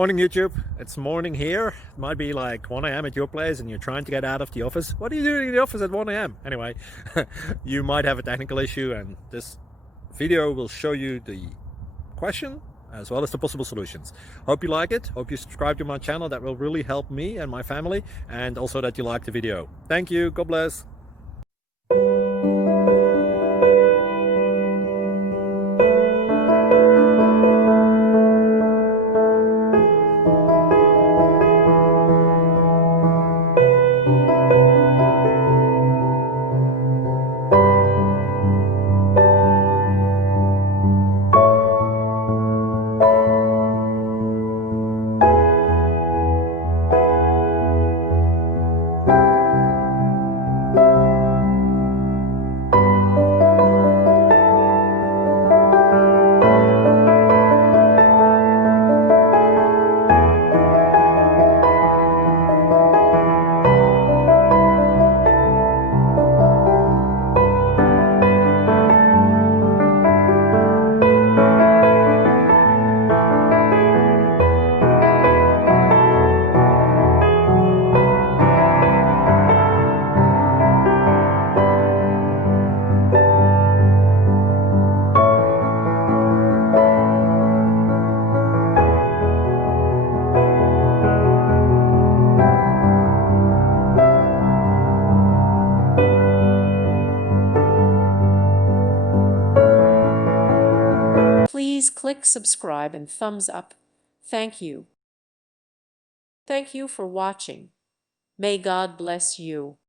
Morning YouTube, it's morning here. It might be like 1 a.m. at your place and you're trying to get out of the office. What are you doing in the office at 1 a.m.? Anyway, you might have a technical issue and this video will show you the question as well as the possible solutions. Hope you like it, hope you subscribe to my channel. That will really help me and my family, and also that you like the video. Thank you, God bless. Please click subscribe and thumbs up. Thank you. Thank you for watching. May God bless you.